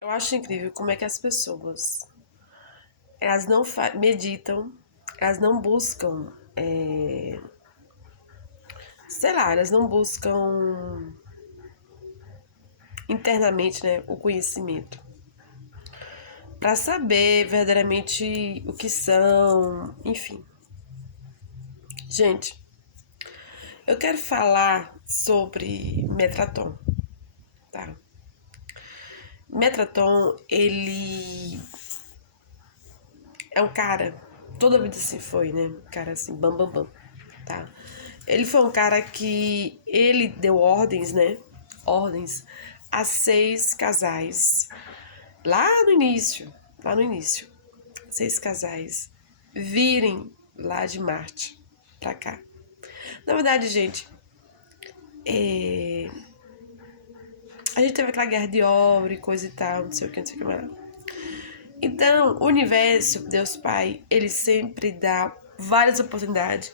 Eu acho incrível como é que as pessoas, elas não meditam, elas não buscam, sei lá, elas não buscam internamente, né, o conhecimento para saber verdadeiramente o que são, enfim. Gente, eu quero falar sobre Metraton, tá? Metraton, ele é um cara, toda a vida assim foi, né? Um cara assim, bam, bam, bam, tá? Ele foi um cara que ele deu ordens, né? Ordens a 6 casais lá no início, lá no início. 6 casais virem lá de Marte pra cá. Na verdade, gente, a gente teve aquela guerra de obra e coisa e tal, não sei o que, não sei o que mais. Então, o universo, Deus Pai, ele sempre dá várias oportunidades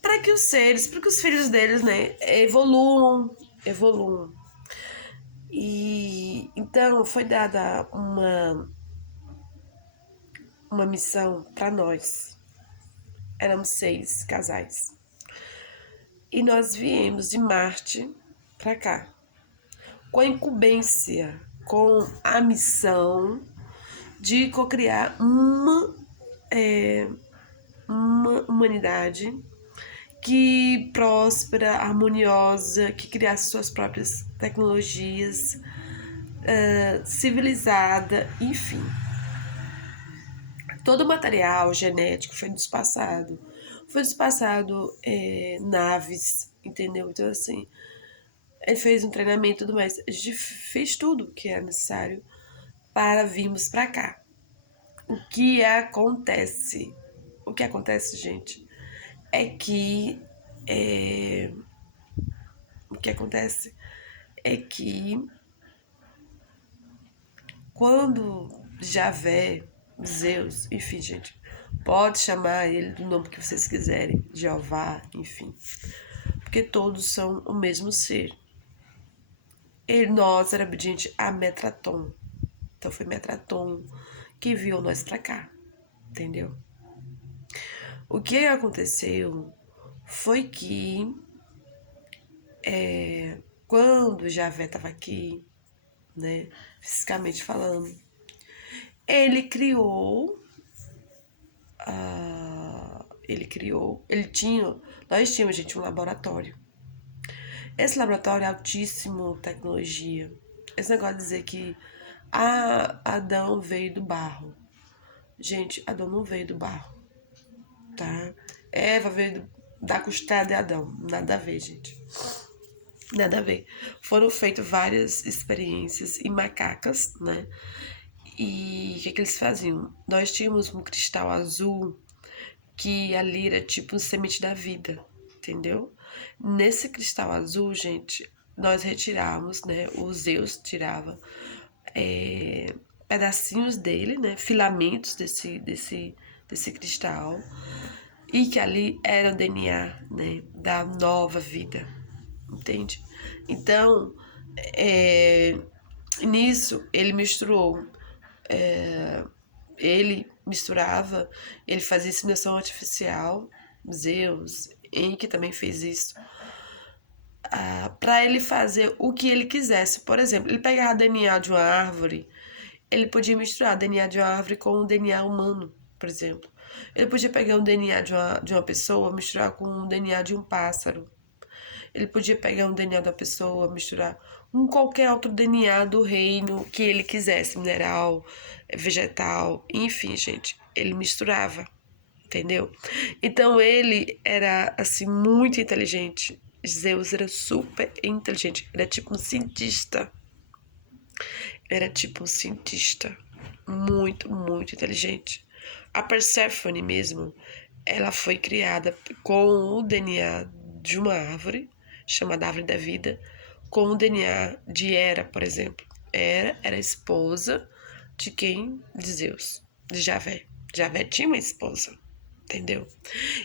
para que os seres, para que os filhos deles, né, evoluam. E então foi dada uma missão para nós. Éramos 6 casais. E nós viemos de Marte para cá, com a incumbência, com a missão de cocriar uma humanidade que próspera, harmoniosa, que criasse suas próprias tecnologias, civilizada, enfim. Todo o material genético foi despassado. Foi despassado naves, entendeu? Então, assim, ele fez um treinamento e tudo mais. A gente fez tudo que era necessário para virmos para cá. O que acontece? O que acontece, gente, é que o que acontece é que quando Javé, Zeus, enfim, gente, pode chamar ele do nome que vocês quiserem, Jeová, enfim, porque todos são o mesmo ser. E nós era obediente a Metraton. Então foi Metraton que enviou nós pra cá, entendeu? O que aconteceu foi que quando Javé estava aqui, né, fisicamente falando, ele criou nós tínhamos, gente, um laboratório. Esse laboratório é altíssimo tecnologia. Esse negócio de dizer que Adão veio do barro. Gente, Adão não veio do barro, tá? Eva veio da costela de Adão. Nada a ver, gente. Nada a ver. Foram feitas várias experiências em macacas, né? E o que eles faziam? Nós tínhamos um cristal azul que ali era tipo um semente da vida, entendeu? Nesse cristal azul, gente, nós retirávamos, né? O Zeus tirava pedacinhos dele, né? Filamentos desse cristal, e que ali era o DNA, né? Da nova vida, entende? Então, nisso ele misturou ele misturava, ele fazia inseminação artificial, Zeus, Henrique também fez isso, para ele fazer o que ele quisesse. Por exemplo, ele pegava DNA de uma árvore, ele podia misturar DNA de uma árvore com o DNA humano, por exemplo. Ele podia pegar o DNA de uma pessoa, misturar com o DNA de um pássaro. Ele podia pegar um DNA da pessoa, misturar com qualquer outro DNA do reino que ele quisesse, mineral, vegetal, enfim, gente, ele misturava, entendeu? Então ele era assim muito inteligente. Zeus era super inteligente, era tipo um cientista. Era tipo um cientista muito, muito inteligente. A Persephone mesmo, ela foi criada com o DNA de uma árvore, chamada Árvore da Vida, com o DNA de Hera, por exemplo. Hera era esposa de quem? De Zeus, de Javé. Javé tinha uma esposa, entendeu?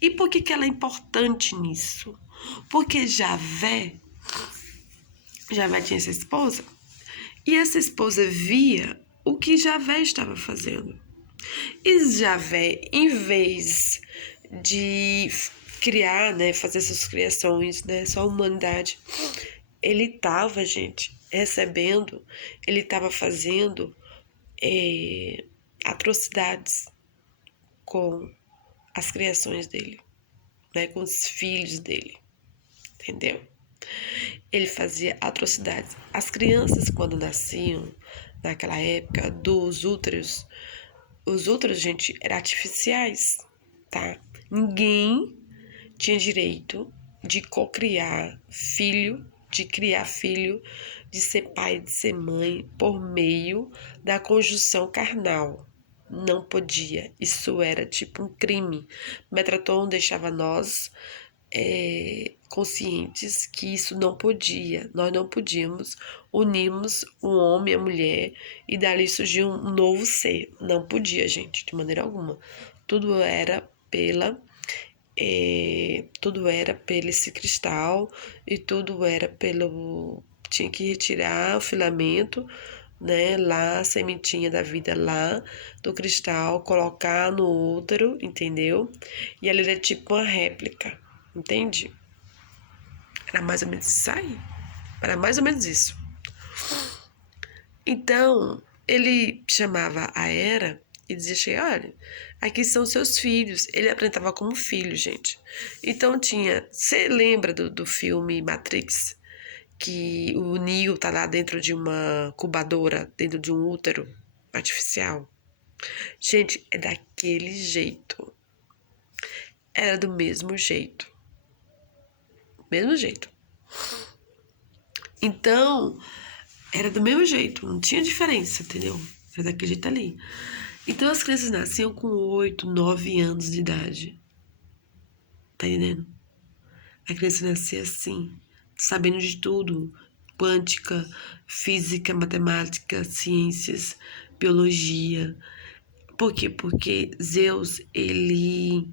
E por que ela é importante nisso? Porque Javé tinha essa esposa, e essa esposa via o que Javé estava fazendo. E Javé, em vez de criar, né, fazer essas criações, né, só a humanidade, ele estava, gente, recebendo, ele estava fazendo atrocidades com as criações dele, né, com os filhos dele, entendeu? Ele fazia atrocidades. As crianças, quando nasciam, naquela época, dos úteros, os úteros, gente, eram artificiais, tá? Ninguém tinha direito de cocriar filho, de criar filho, de ser pai, de ser mãe, por meio da conjunção carnal. Não podia. Isso era tipo um crime. Metraton deixava nós conscientes que isso não podia. Nós não podíamos unirmos o homem e a mulher e dali surgiu um novo ser. Não podia, gente, de maneira alguma. Tudo era pelo esse cristal e tudo era pelo... Tinha que retirar o filamento, né, lá, a sementinha da vida lá do cristal, colocar no útero, entendeu? E ali era tipo uma réplica, entende? Era mais ou menos isso aí. Era mais ou menos isso. Então, ele chamava a Hera e dizia assim, olha, aqui são seus filhos. Ele apresentava como filho, gente. Então tinha... Você lembra do filme Matrix? Que o Neo tá lá dentro de uma incubadora, dentro de um útero artificial? Gente, é daquele jeito. Era do mesmo jeito. Mesmo jeito. Então, era do mesmo jeito, não tinha diferença, entendeu? Era daquele jeito ali. Então as crianças nasciam com 8, 9 anos de idade. Tá entendendo? A criança nascia assim, sabendo de tudo. Quântica, física, matemática, ciências, biologia. Por quê? Porque Zeus, ele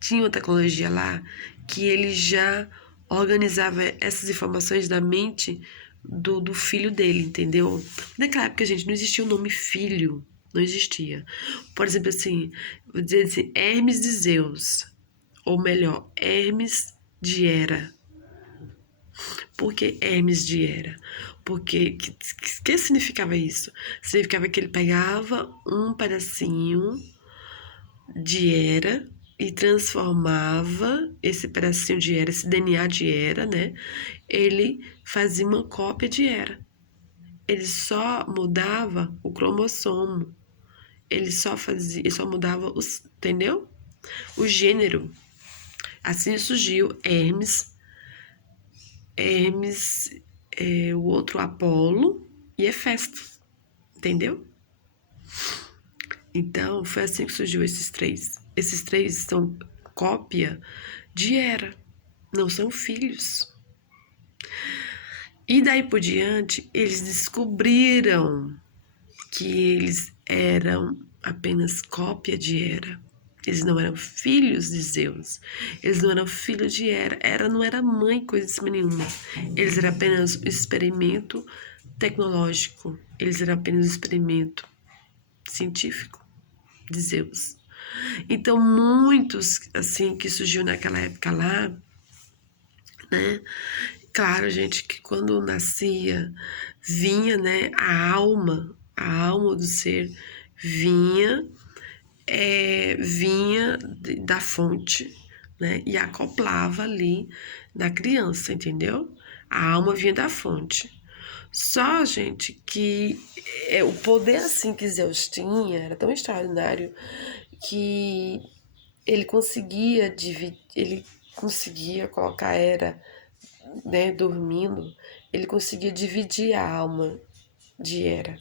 tinha uma tecnologia lá que ele já organizava essas informações da mente do filho dele, entendeu? Naquela época, gente, não existia o nome filho, não existia. Por exemplo, assim, vou dizer assim, Hermes de Zeus, ou melhor, Hermes de Hera. Por que Hermes de Hera? Porque, que significava isso? Significava que ele pegava um pedacinho de Hera e transformava esse pedacinho de Hera, esse DNA de Hera, né? Ele fazia uma cópia de Hera. Ele só mudava o cromossomo. Ele só mudava os, entendeu? O gênero. Assim surgiu Hermes, o outro Apolo e Hefesto, entendeu? Então, foi assim que surgiu esses três. Esses três são cópia de Hera, não são filhos. E daí por diante, eles descobriram que eles eram apenas cópia de Hera. Eles não eram filhos de Zeus. Eles não eram filhos de Hera. Hera não era mãe, coisa nenhuma. Eles eram apenas um experimento tecnológico. Eles eram apenas um experimento científico de Zeus. Então, muitos, assim, que surgiu naquela época lá, né? Claro, gente, que quando nascia, vinha, né, a alma do ser vinha, vinha da fonte, né, e acoplava ali na criança, entendeu? A alma vinha da fonte. Só, gente, que o poder assim que Zeus tinha era tão extraordinário que ele conseguia dividir, ele conseguia colocar Hera, né, dormindo, ele conseguia dividir a alma de Hera.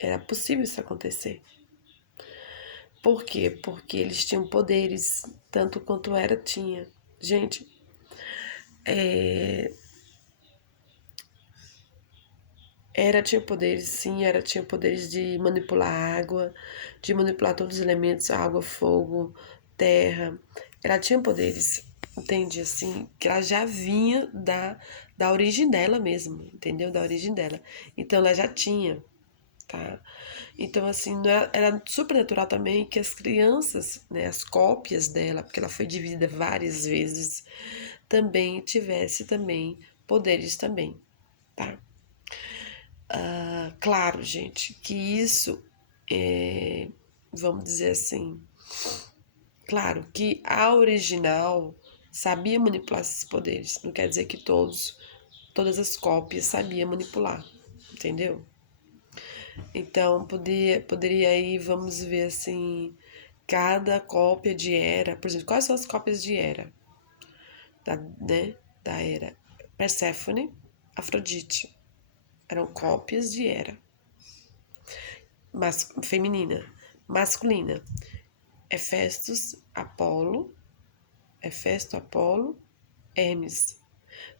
Era possível isso acontecer. Por quê? Porque eles tinham poderes, tanto quanto Hera tinha. Gente, Hera tinha poderes, sim, Hera tinha poderes de manipular a água, de manipular todos os elementos, água, fogo, terra. Ela tinha poderes, entende? Assim, que ela já vinha da origem dela mesmo, entendeu? Da origem dela. Então ela já tinha, tá? Então, assim, não era super natural também que as crianças, né, as cópias dela, porque ela foi dividida várias vezes, também tivesse também poderes também, tá? Claro, gente, que isso é, vamos dizer assim, claro que a original sabia manipular esses poderes, não quer dizer que todas as cópias sabiam manipular, entendeu? Então, poderia aí, vamos ver assim, cada cópia de Hera, por exemplo, quais são as cópias de Hera? Né, da Hera? Perséfone, Afrodite, eram cópias de Hera. Feminina. Masculina, Hefesto, Apolo, Hermes.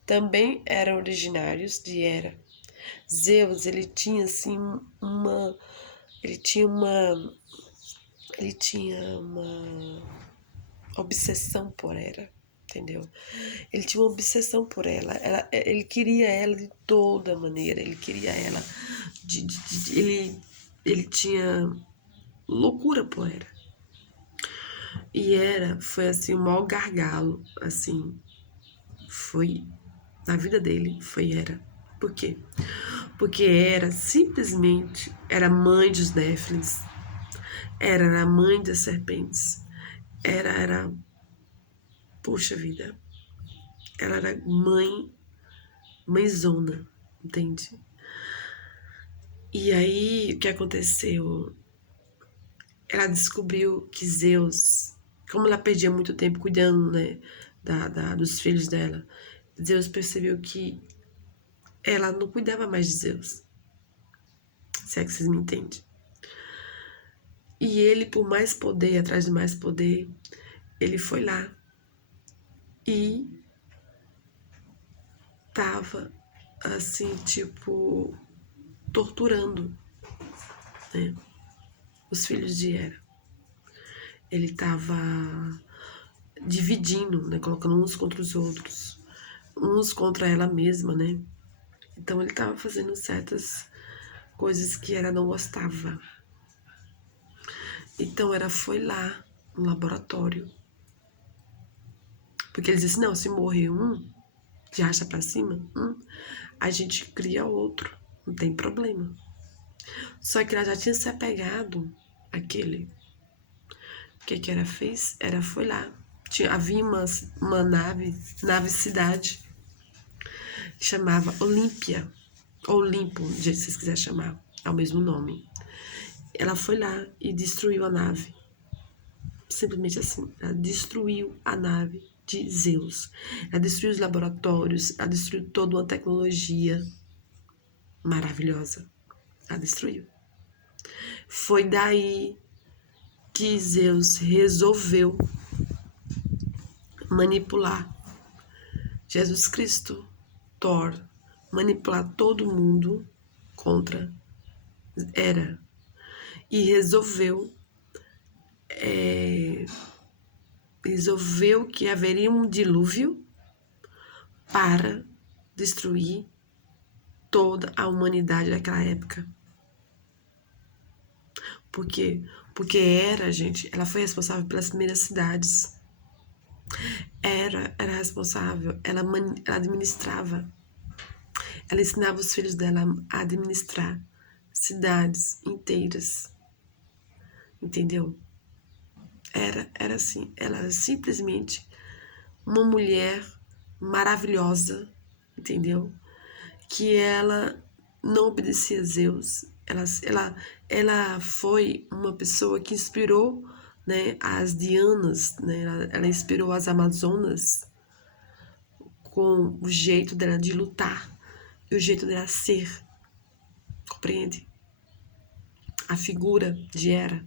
Também eram originários de Hera. Zeus, ele tinha assim ele tinha uma ele tinha uma obsessão por Hera, entendeu? Ele tinha uma obsessão por ele queria ela de toda maneira, ele queria ela ele tinha loucura por Hera. E Hera foi assim o maior gargalo, assim, foi na vida dele, foi Hera. Por quê? Porque Hera simplesmente era mãe dos Néfilins, era a mãe das serpentes, era, puxa vida, ela era mãezona, entende? E aí, o que aconteceu? Ela descobriu que Zeus, como ela perdia muito tempo cuidando, né, dos filhos dela, Zeus percebeu que ela não cuidava mais de Zeus. Se é que vocês me entendem. E ele, por mais poder, atrás de mais poder, ele foi lá e tava, assim, tipo, torturando, né, os filhos de Hera. Ele tava dividindo, né, colocando uns contra os outros, uns contra ela mesma, né. Então ele tava fazendo certas coisas que Hera não gostava. Então Hera foi lá no laboratório, porque ele disse, não, se morrer um, de racha pra cima, a gente cria outro, não tem problema. Só que ela já tinha se apegado àquele. O que Hera fez? Hera foi lá. Havia uma nave cidade, que chamava Olímpia, ou Olimpo, do jeito que vocês quiserem chamar, é o mesmo nome. Ela foi lá e destruiu a nave. Simplesmente assim, ela destruiu a nave de Zeus. Ela destruiu os laboratórios, ela destruiu toda uma tecnologia maravilhosa. Ela destruiu. Foi daí que Zeus resolveu manipular Jesus Cristo, Thor, manipular todo mundo contra Hera. E resolveu que haveria um dilúvio para destruir toda a humanidade daquela época. Por quê? Porque Hera, gente, ela foi responsável pelas primeiras cidades. Hera era responsável, ela administrava, ela ensinava os filhos dela a administrar cidades inteiras, entendeu? Era assim, ela era simplesmente uma mulher maravilhosa, entendeu? Que ela não obedecia a Zeus, ela foi uma pessoa que inspirou, né, as Dianas, né, ela inspirou as Amazonas com o jeito dela de lutar e o jeito dela ser, compreende? A figura de Hera.